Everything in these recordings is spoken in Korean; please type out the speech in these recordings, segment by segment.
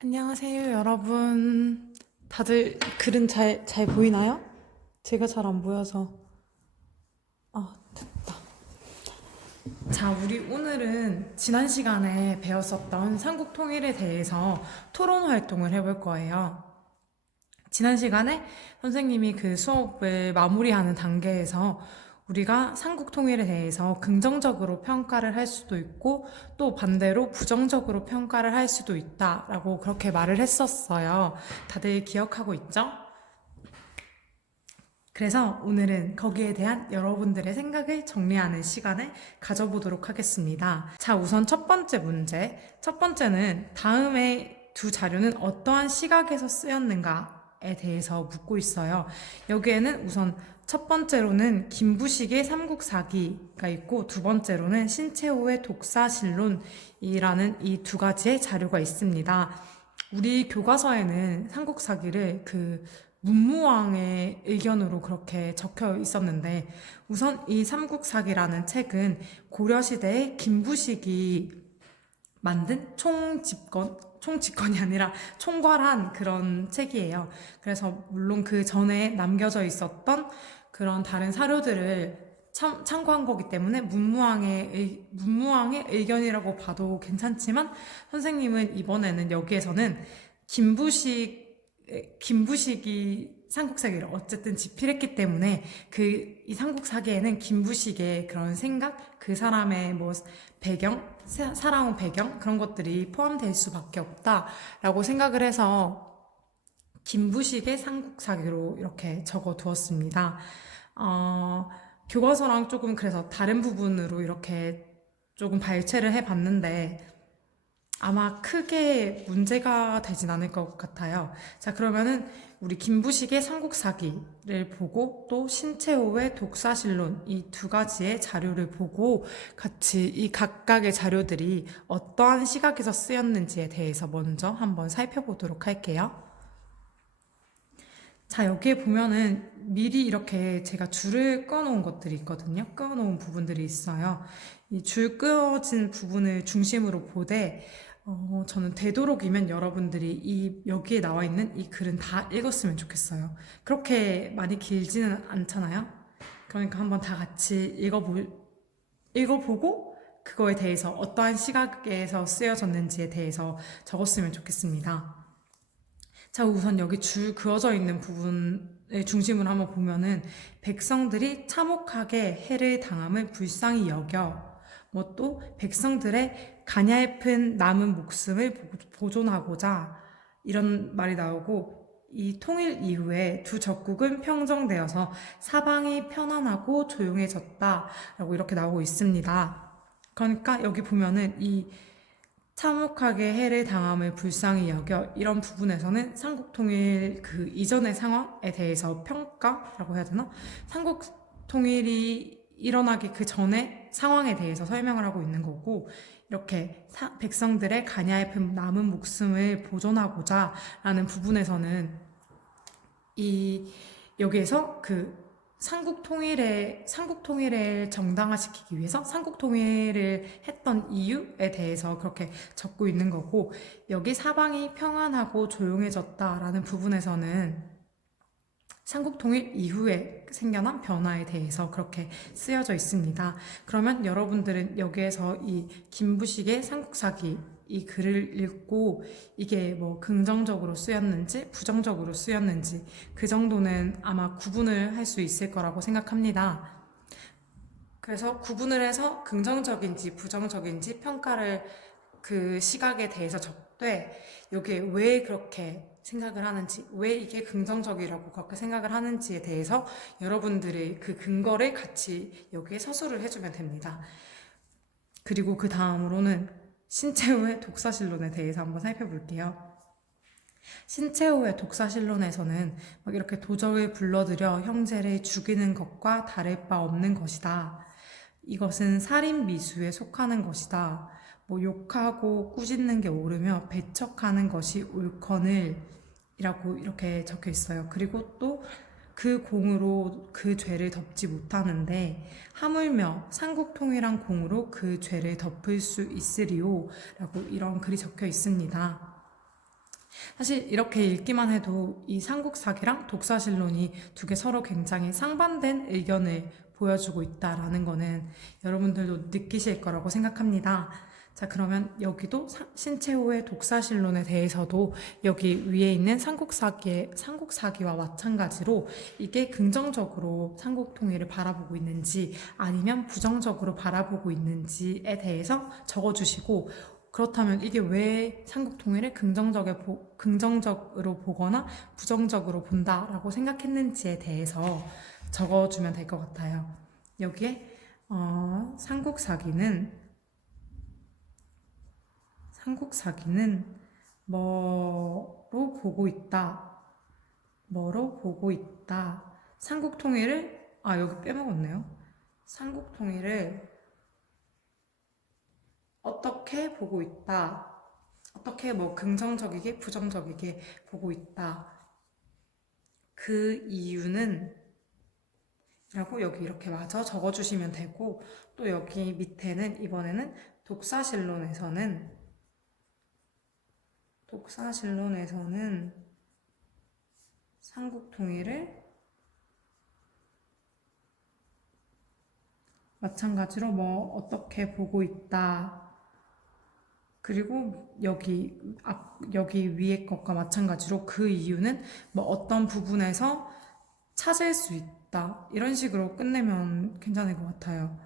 안녕하세요, 여러분. 다들 글은 잘 보이나요? 제가 잘 안 보여서. 됐다. 자, 우리 오늘은 지난 시간에 배웠었던 삼국 통일에 대해서 토론 활동을 해볼 거예요. 지난 시간에 선생님이 그 수업을 마무리하는 단계에서 우리가 삼국 통일에 대해서 긍정적으로 평가를 할 수도 있고 또 반대로 부정적으로 평가를 할 수도 있다라고 그렇게 말을 했었어요. 다들 기억하고 있죠? 그래서 오늘은 거기에 대한 여러분들의 생각을 정리하는 시간을 가져보도록 하겠습니다. 자, 우선 첫 번째 문제. 첫 번째는 다음의 두 자료는 어떠한 시각에서 쓰였는가에 대해서 묻고 있어요. 여기에는 우선 첫 번째로는 김부식의 삼국사기가 있고 두 번째로는 신채호의 독사실론이라는 이 두 가지의 자료가 있습니다. 우리 교과서에는 삼국사기를 문무왕의 의견으로 그렇게 적혀 있었는데 우선 이 삼국사기라는 책은 고려시대의 김부식이 만든 총집권이 아니라 총괄한 그런 책이에요. 그래서 물론 그 전에 남겨져 있었던 그런 다른 사료들을 참고한 거기 때문에 문무왕의 의견이라고 봐도 괜찮지만 선생님은 이번에는 여기에서는 김부식이 삼국사기를 어쨌든 집필했기 때문에 이 삼국사기에는 김부식의 그런 생각, 그 사람의 뭐 배경, 살아온 배경 그런 것들이 포함될 수밖에 없다라고 생각을 해서 김부식의 삼국사기로 이렇게 적어 두었습니다. 교과서랑 조금 그래서 다른 부분으로 이렇게 조금 발췌를 해봤는데 아마 크게 문제가 되진 않을 것 같아요. 자, 그러면은 우리 김부식의 삼국사기를 보고 또 신채호의 독사실론 이 두 가지의 자료를 보고 같이 이 각각의 자료들이 어떠한 시각에서 쓰였는지에 대해서 먼저 한번 살펴보도록 할게요. 자, 여기에 보면은 미리 이렇게 제가 줄을 꺼놓은 것들이 있거든요. 꺼놓은 부분들이 있어요. 이 줄 끄어진 부분을 중심으로 보되, 저는 되도록이면 여러분들이 여기에 나와 있는 이 글은 다 읽었으면 좋겠어요. 그렇게 많이 길지는 않잖아요. 그러니까 한번 다 같이 읽어보고, 그거에 대해서 어떠한 시각에서 쓰여졌는지에 대해서 적었으면 좋겠습니다. 자, 우선 여기 줄 그어져 있는 부분을 중심으로 한번 보면은 백성들이 참혹하게 해를 당함을 불쌍히 여겨 뭐 또 백성들의 가냘픈 남은 목숨을 보존하고자 이런 말이 나오고 이 통일 이후에 두 적국은 평정되어서 사방이 편안하고 조용해졌다라고 이렇게 나오고 있습니다. 그러니까 여기 보면은 이 참혹하게 해를 당함을 불쌍히 여겨 이런 부분에서는 삼국통일 그 이전의 상황에 대해서 평가라고 해야 되나? 삼국통일이 일어나기 그 전에 상황에 대해서 설명을 하고 있는 거고 이렇게 백성들의 가냘픈 남은 목숨을 보존하고자 라는 부분에서는 여기에서 삼국통일을 정당화시키기 위해서 삼국통일을 했던 이유에 대해서 그렇게 적고 있는 거고, 여기 사방이 평안하고 조용해졌다라는 부분에서는 삼국통일 이후에 생겨난 변화에 대해서 그렇게 쓰여져 있습니다. 그러면 여러분들은 여기에서 이 김부식의 삼국사기 이 글을 읽고 이게 뭐 긍정적으로 쓰였는지 부정적으로 쓰였는지 그 정도는 아마 구분을 할 수 있을 거라고 생각합니다. 그래서 구분을 해서 긍정적인지 부정적인지 평가를 그 시각에 대해서 적되 여기에 왜 그렇게 생각을 하는지 왜 이게 긍정적이라고 그렇게 생각을 하는지에 대해서 여러분들의 그 근거를 같이 여기에 서술을 해주면 됩니다. 그리고 그 다음으로는 신채호의 독사실론에 대해서 한번 살펴볼게요. 신채호의 독사실론에서는 막 이렇게 도적을 불러들여 형제를 죽이는 것과 다를 바 없는 것이다. 이것은 살인미수에 속하는 것이다. 뭐 욕하고 꾸짖는 게 옳으며 배척하는 것이 옳거늘 이라고 이렇게 적혀 있어요. 그리고 또 그 공으로 그 죄를 덮지 못하는데 하물며 삼국통일한 공으로 그 죄를 덮을 수 있으리요 라고 이런 글이 적혀 있습니다. 사실 이렇게 읽기만 해도 이 삼국사기랑 독사실론이 두 개 서로 굉장히 상반된 의견을 보여주고 있다라는 거는 여러분들도 느끼실 거라고 생각합니다. 자, 그러면 여기도 신채호의 독사실론에 대해서도 여기 위에 있는 삼국사기와 마찬가지로 이게 긍정적으로 삼국통일을 바라보고 있는지 아니면 부정적으로 바라보고 있는지에 대해서 적어주시고, 그렇다면 이게 왜 삼국통일을 긍정적으로 보거나 부정적으로 본다라고 생각했는지에 대해서 적어주면 될 것 같아요. 여기에 삼국사기는 뭐로 보고 있다. 뭐로 보고 있다. 삼국통일을 여기 빼먹었네요. 삼국통일을 어떻게 보고 있다. 어떻게 뭐 긍정적이게 부정적이게 보고 있다. 그 이유는 라고 여기 이렇게 마저 적어주시면 되고, 또 여기 밑에는 이번에는 독사실론에서는 삼국통일을 마찬가지로 뭐 어떻게 보고 있다. 그리고 여기 위에 것과 마찬가지로 그 이유는 뭐 어떤 부분에서 찾을 수 있다. 이런 식으로 끝내면 괜찮을 것 같아요.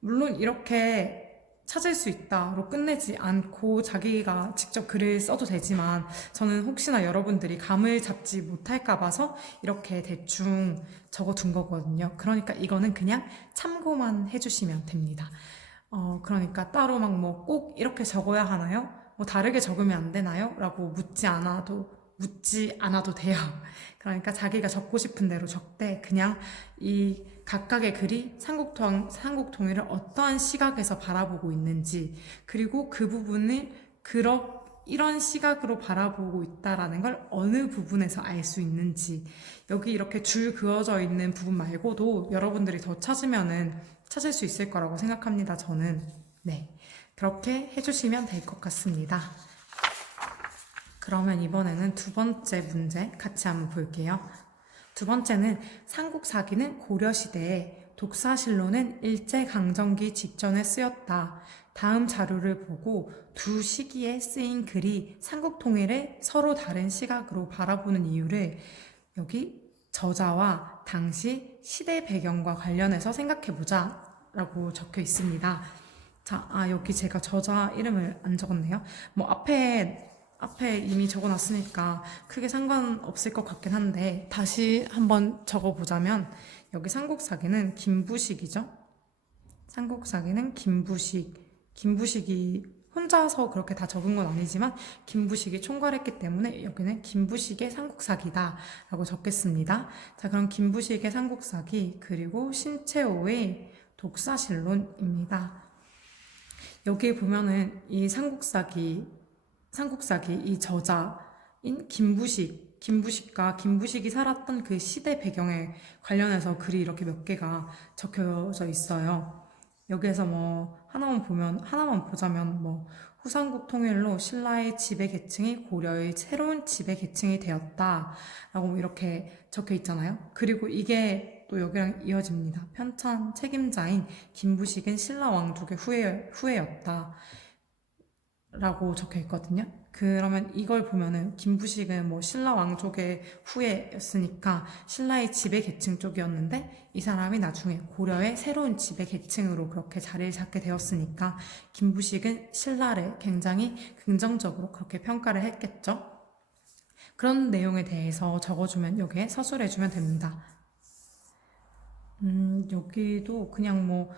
물론 이렇게 찾을 수 있다로 끝내지 않고 자기가 직접 글을 써도 되지만, 저는 혹시나 여러분들이 감을 잡지 못할까 봐서 이렇게 대충 적어둔 거거든요. 그러니까 이거는 그냥 참고만 해주시면 됩니다. 그러니까 따로 막 뭐 꼭 이렇게 적어야 하나요? 뭐 다르게 적으면 안 되나요? 라고 묻지 않아도 돼요. 그러니까 자기가 적고 싶은 대로 적되, 그냥 이 각각의 글이 삼국통일을 어떠한 시각에서 바라보고 있는지, 그리고 그 부분을 이런 시각으로 바라보고 있다라는 걸 어느 부분에서 알 수 있는지, 여기 이렇게 줄 그어져 있는 부분 말고도 여러분들이 더 찾을 수 있을 거라고 생각합니다, 저는. 네. 그렇게 해주시면 될 것 같습니다. 그러면 이번에는 두 번째 문제 같이 한번 볼게요. 두 번째는 삼국사기는 고려시대에, 독사실론은 일제강점기 직전에 쓰였다. 다음 자료를 보고 두 시기에 쓰인 글이 삼국통일을 서로 다른 시각으로 바라보는 이유를 여기 저자와 당시 시대 배경과 관련해서 생각해보자 라고 적혀 있습니다. 자, 여기 제가 저자 이름을 안 적었네요. 뭐 앞에 이미 적어놨으니까 크게 상관없을 것 같긴 한데, 다시 한번 적어보자면, 여기 삼국사기는 김부식이죠. 삼국사기는 김부식이 혼자서 그렇게 다 적은 건 아니지만 김부식이 총괄했기 때문에 여기는 김부식의 삼국사기다 라고 적겠습니다. 자, 그럼 김부식의 삼국사기, 그리고 신채호의 독사실론입니다. 여기 보면은 이 삼국사기 이 저자인 김부식과 김부식이 살았던 그 시대 배경에 관련해서 글이 이렇게 몇 개가 적혀져 있어요. 여기에서 뭐 하나만 보자면 뭐 후삼국 통일로 신라의 지배 계층이 고려의 새로운 지배 계층이 되었다라고 뭐 이렇게 적혀 있잖아요. 그리고 이게 또 여기랑 이어집니다. 편찬 책임자인 김부식은 신라 왕족의 후예였다 라고 적혀 있거든요. 그러면 이걸 보면은 김부식은 뭐 신라 왕족의 후예였으니까 신라의 지배 계층 쪽이었는데, 이 사람이 나중에 고려의 새로운 지배 계층으로 그렇게 자리를 잡게 되었으니까 김부식은 신라를 굉장히 긍정적으로 그렇게 평가를 했겠죠. 그런 내용에 대해서 적어주면 여기에 서술해주면 됩니다. 여기도 그냥 뭐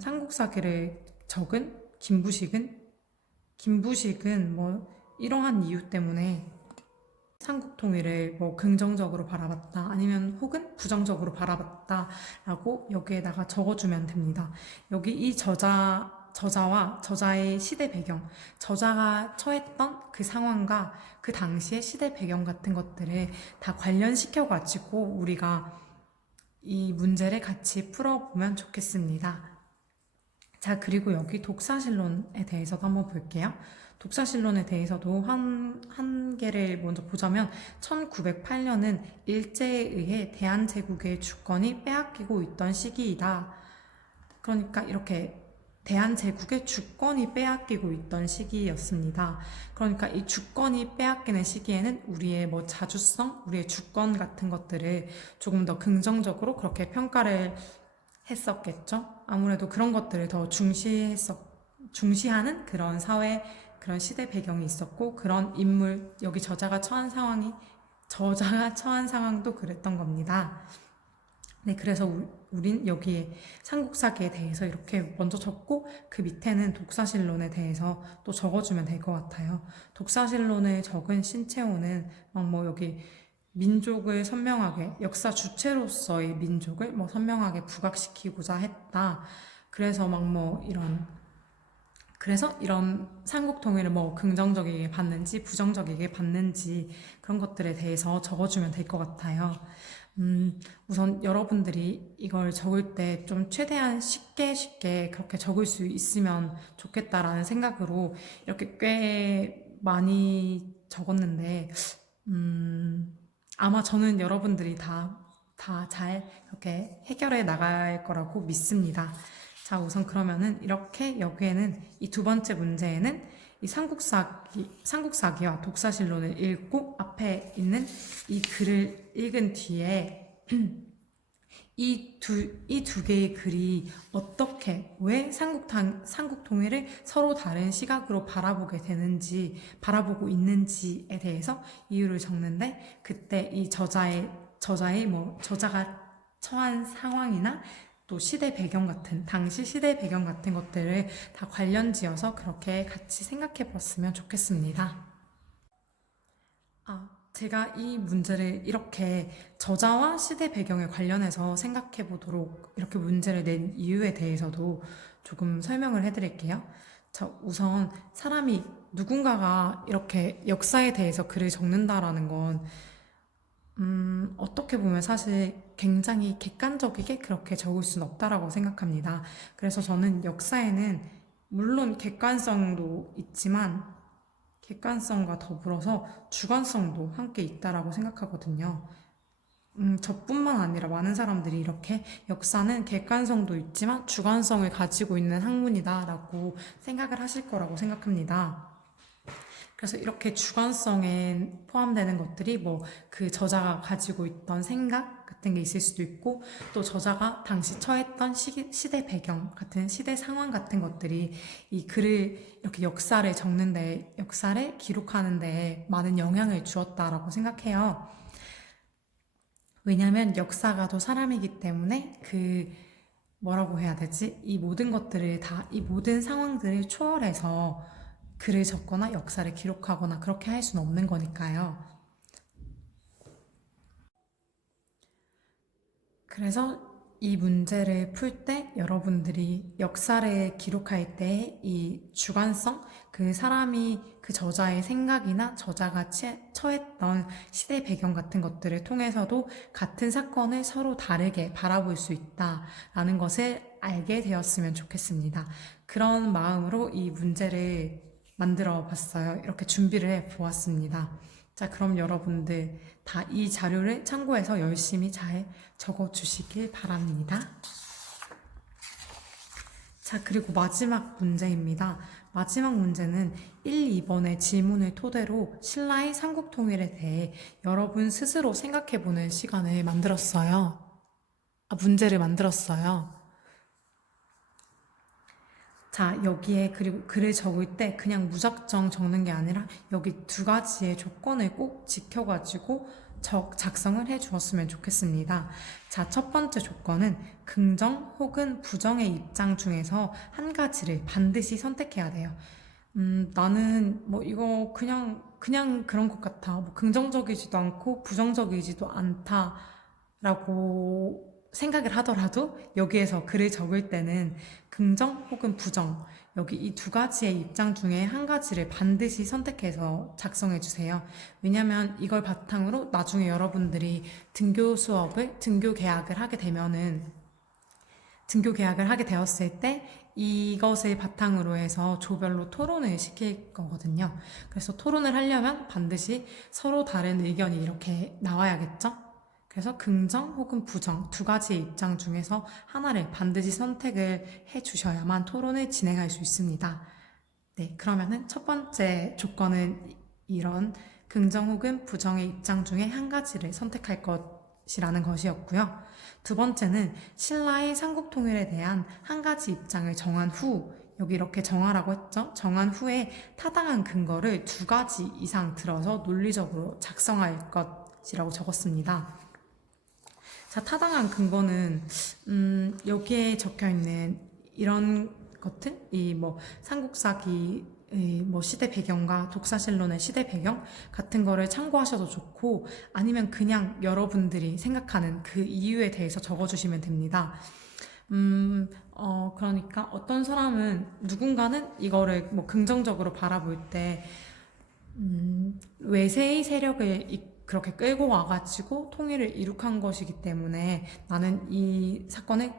삼국사기를 적은 김부식은 뭐 이러한 이유 때문에 삼국통일을 뭐 긍정적으로 바라봤다 아니면 혹은 부정적으로 바라봤다라고 여기에다가 적어주면 됩니다. 여기 이 저자와 저자의 시대 배경, 저자가 처했던 그 상황과 그 당시의 시대 배경 같은 것들을 다 관련시켜가지고 우리가 이 문제를 같이 풀어보면 좋겠습니다. 자, 그리고 여기 독사실론에 대해서도 한번 볼게요. 독사실론에 대해서도 한 개를 먼저 보자면 1908년은 일제에 의해 대한제국의 주권이 빼앗기고 있던 시기이다. 그러니까 이렇게 대한제국의 주권이 빼앗기고 있던 시기였습니다. 그러니까 이 주권이 빼앗기는 시기에는 우리의 뭐 자주성, 우리의 주권 같은 것들을 조금 더 긍정적으로 그렇게 평가를 했었겠죠. 아무래도 그런 것들을 더 중시하는 그런 사회, 그런 시대 배경이 있었고, 그런 인물, 여기 저자가 처한 상황도 그랬던 겁니다. 네, 그래서 우린 여기에 삼국사기에 대해서 이렇게 먼저 적고 그 밑에는 독사실론에 대해서 또 적어주면 될 것 같아요. 독사실론을 적은 신채호는 막 뭐 여기 민족을 선명하게 역사 주체로서의 민족을 뭐 선명하게 부각시키고자 했다. 그래서 막 뭐 이런 삼국 통일을 뭐 긍정적이게 봤는지 부정적이게 봤는지 그런 것들에 대해서 적어주면 될 것 같아요. 우선 여러분들이 이걸 적을 때 좀 최대한 쉽게 그렇게 적을 수 있으면 좋겠다라는 생각으로 이렇게 꽤 많이 적었는데, 아마 저는 여러분들이 다 잘 이렇게 해결해 나갈 거라고 믿습니다. 자, 우선 그러면은 이렇게 여기에는 이 두 번째 문제에는 이 삼국사기와 독사실론을 읽고 앞에 있는 이 글을 읽은 뒤에 이 두 개의 글이 어떻게, 왜 삼국 통일을 서로 다른 시각으로 바라보고 있는지에 대해서 이유를 적는데, 그때 이 저자가 처한 상황이나 또 당시 시대 배경 같은 것들을 다 관련 지어서 그렇게 같이 생각해 봤으면 좋겠습니다. 제가 이 문제를 이렇게 저자와 시대 배경에 관련해서 생각해 보도록 이렇게 문제를 낸 이유에 대해서도 조금 설명을 해드릴게요. 자, 우선 누군가가 이렇게 역사에 대해서 글을 적는다라는 건, 어떻게 보면 사실 굉장히 객관적이게 그렇게 적을 수는 없다라고 생각합니다. 그래서 저는 역사에는 물론 객관성도 있지만 객관성과 더불어서 주관성도 함께 있다라고 생각하거든요. 저뿐만 아니라 많은 사람들이 이렇게 역사는 객관성도 있지만 주관성을 가지고 있는 학문이다라고 생각을 하실 거라고 생각합니다. 그래서 이렇게 주관성에 포함되는 것들이 뭐 그 저자가 가지고 있던 생각 같은 게 있을 수도 있고, 또 저자가 당시 처했던 시대 배경 같은 시대 상황 같은 것들이 이 글을 이렇게 역사를 기록하는데 많은 영향을 주었다라고 생각해요. 왜냐하면 역사가도 사람이기 때문에 뭐라고 해야 되지? 이 모든 상황들을 초월해서 글을 적거나 역사를 기록하거나 그렇게 할 수는 없는 거니까요. 그래서 이 문제를 풀 때 여러분들이 역사를 기록할 때 이 주관성, 그 저자의 생각이나 저자가 처했던 시대 배경 같은 것들을 통해서도 같은 사건을 서로 다르게 바라볼 수 있다라는 것을 알게 되었으면 좋겠습니다. 그런 마음으로 이 문제를 만들어 봤어요. 이렇게 준비를 해 보았습니다. 자, 그럼 여러분들 다 이 자료를 참고해서 열심히 잘 적어 주시길 바랍니다. 자, 그리고 마지막 문제입니다. 마지막 문제는 1, 2번의 질문을 토대로 신라의 삼국통일에 대해 여러분 스스로 생각해보는 문제를 만들었어요. 자, 여기에 그리고 글을 적을 때 그냥 무작정 적는 게 아니라 여기 두 가지의 조건을 꼭 지켜가지고 작성을 해 주었으면 좋겠습니다. 자, 첫 번째 조건은 긍정 혹은 부정의 입장 중에서 한 가지를 반드시 선택해야 돼요. 나는 뭐 이거 그냥 그런 것 같아. 뭐 긍정적이지도 않고 부정적이지도 않다라고 생각을 하더라도 여기에서 글을 적을 때는 긍정 혹은 부정, 여기 이 두 가지의 입장 중에 한 가지를 반드시 선택해서 작성해 주세요. 왜냐면 이걸 바탕으로 나중에 여러분들이 등교 계약을 하게 되면은 등교 계약을 하게 되었을 때 이것을 바탕으로 해서 조별로 토론을 시킬 거거든요. 그래서 토론을 하려면 반드시 서로 다른 의견이 이렇게 나와야겠죠? 그래서 긍정 혹은 부정 두 가지의 입장 중에서 하나를 반드시 선택을 해 주셔야만 토론을 진행할 수 있습니다. 네, 그러면은 첫 번째 조건은 이런 긍정 혹은 부정의 입장 중에 한 가지를 선택할 것이라는 것이었고요. 두 번째는 신라의 삼국 통일에 대한 한 가지 입장을 정한 후, 여기 이렇게 정하라고 했죠? 정한 후에 타당한 근거를 두 가지 이상 들어서 논리적으로 작성할 것이라고 적었습니다. 자, 타당한 근거는 여기에 적혀 있는 이런 것들, 이 뭐 삼국사기 뭐 시대 배경과 독사실론의 시대 배경 같은 거를 참고하셔도 좋고, 아니면 그냥 여러분들이 생각하는 그 이유에 대해서 적어주시면 됩니다. 그러니까 어떤 사람은 누군가는 이거를 뭐 긍정적으로 바라볼 때 외세의 세력을 그렇게 끌고 와가지고 통일을 이룩한 것이기 때문에 나는 이 사건을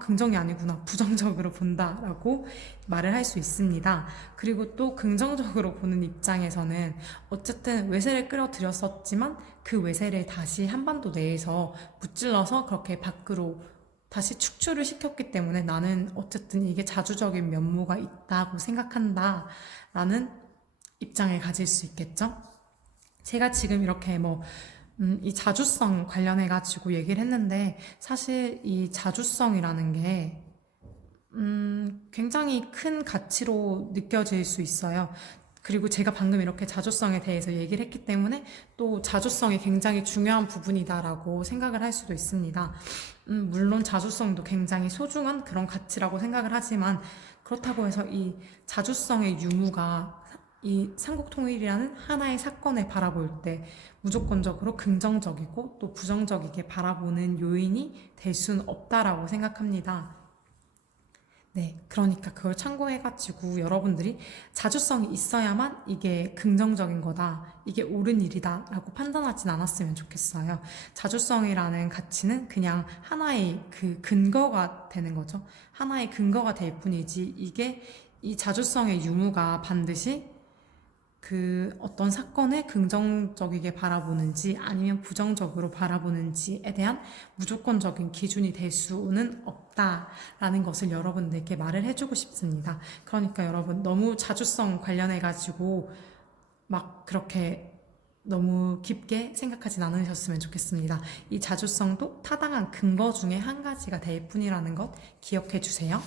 긍정이 아니구나, 부정적으로 본다라고 말을 할 수 있습니다. 그리고 또 긍정적으로 보는 입장에서는 어쨌든 외세를 끌어들였었지만 그 외세를 다시 한반도 내에서 무찔러서 그렇게 밖으로 다시 축출을 시켰기 때문에 나는 어쨌든 이게 자주적인 면모가 있다고 생각한다 라는 입장을 가질 수 있겠죠. 제가 지금 이렇게 이 자주성 관련해가지고 얘기를 했는데, 사실 이 자주성이라는 게, 굉장히 큰 가치로 느껴질 수 있어요. 그리고 제가 방금 이렇게 자주성에 대해서 얘기를 했기 때문에 또 자주성이 굉장히 중요한 부분이다라고 생각을 할 수도 있습니다. 물론 자주성도 굉장히 소중한 그런 가치라고 생각을 하지만, 그렇다고 해서 이 자주성의 유무가 이 삼국통일이라는 하나의 사건을 바라볼 때 무조건적으로 긍정적이고 또 부정적이게 바라보는 요인이 될 수는 없다라고 생각합니다. 네, 그러니까 그걸 참고해가지고 여러분들이 자주성이 있어야만 이게 긍정적인 거다, 이게 옳은 일이다 라고 판단하진 않았으면 좋겠어요. 자주성이라는 가치는 그냥 하나의 그 근거가 되는 거죠. 하나의 근거가 될 뿐이지, 이게 이 자주성의 유무가 반드시 그 어떤 사건을 긍정적이게 바라보는지 아니면 부정적으로 바라보는지에 대한 무조건적인 기준이 될 수는 없다라는 것을 여러분들께 말을 해주고 싶습니다. 그러니까 여러분, 너무 자주성 관련해가지고 막 그렇게 너무 깊게 생각하진 않으셨으면 좋겠습니다. 이 자주성도 타당한 근거 중에 한 가지가 될 뿐이라는 것 기억해 주세요.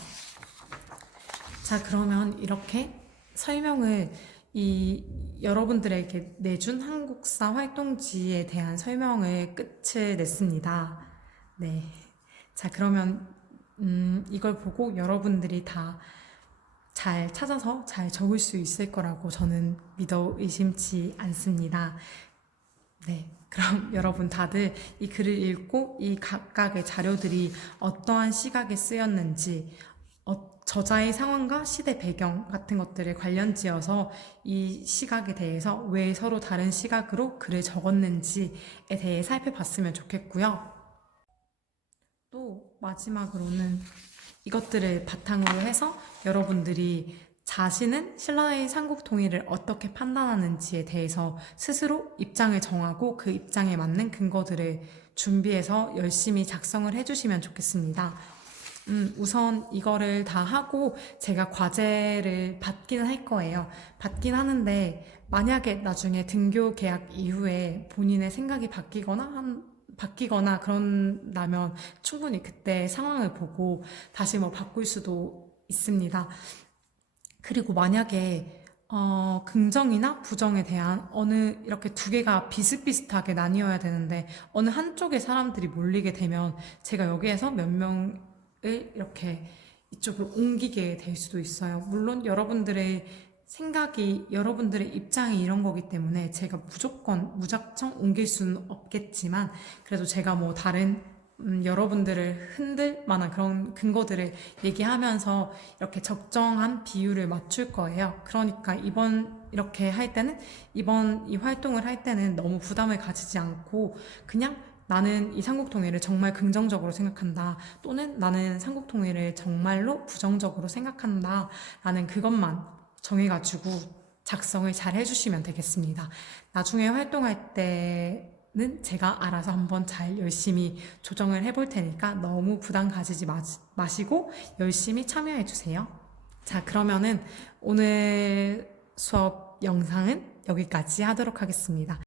자, 그러면 이렇게 설명을 여러분들에게 내준 한국사 활동지에 대한 설명을 끝을 냈습니다. 네. 자, 그러면 이걸 보고 여러분들이 다 잘 찾아서 잘 적을 수 있을 거라고 저는 믿어 의심치 않습니다. 네. 그럼 여러분 다들 이 글을 읽고 이 각각의 자료들이 어떠한 시각에 쓰였는지, 저자의 상황과 시대 배경 같은 것들을 관련 지어서 이 시각에 대해서 왜 서로 다른 시각으로 글을 적었는지에 대해 살펴봤으면 좋겠고요. 또 마지막으로는 이것들을 바탕으로 해서 여러분들이 자신은 신라의 삼국 통일을 어떻게 판단하는지에 대해서 스스로 입장을 정하고 그 입장에 맞는 근거들을 준비해서 열심히 작성을 해주시면 좋겠습니다. 우선 이거를 다 하고 제가 과제를 받긴 할 거예요. 받긴 하는데 만약에 나중에 등교 계약 이후에 본인의 생각이 바뀌거나 그런다면 충분히 그때 상황을 보고 다시 바꿀 수도 있습니다. 그리고 만약에 긍정이나 부정에 대한 이렇게 두 개가 비슷비슷하게 나뉘어야 되는데 어느 한쪽에 사람들이 몰리게 되면 제가 여기에서 몇 명을 이렇게 이쪽으로 옮기게 될 수도 있어요. 물론 여러분들의 입장이 이런 거기 때문에 제가 무작정 옮길 수는 없겠지만, 그래도 제가 다른 여러분들을 흔들 만한 그런 근거들을 얘기하면서 이렇게 적정한 비율을 맞출 거예요. 그러니까 이번 이 활동을 할 때는 너무 부담을 가지지 않고 그냥 나는 이 삼국통일을 정말 긍정적으로 생각한다. 또는 나는 삼국통일을 정말로 부정적으로 생각한다. 라는 그것만 정해가지고 작성을 잘 해주시면 되겠습니다. 나중에 활동할 때는 제가 알아서 한번 잘 열심히 조정을 해볼 테니까 너무 부담 가지지 마시고 열심히 참여해 주세요. 자, 그러면은 오늘 수업 영상은 여기까지 하도록 하겠습니다.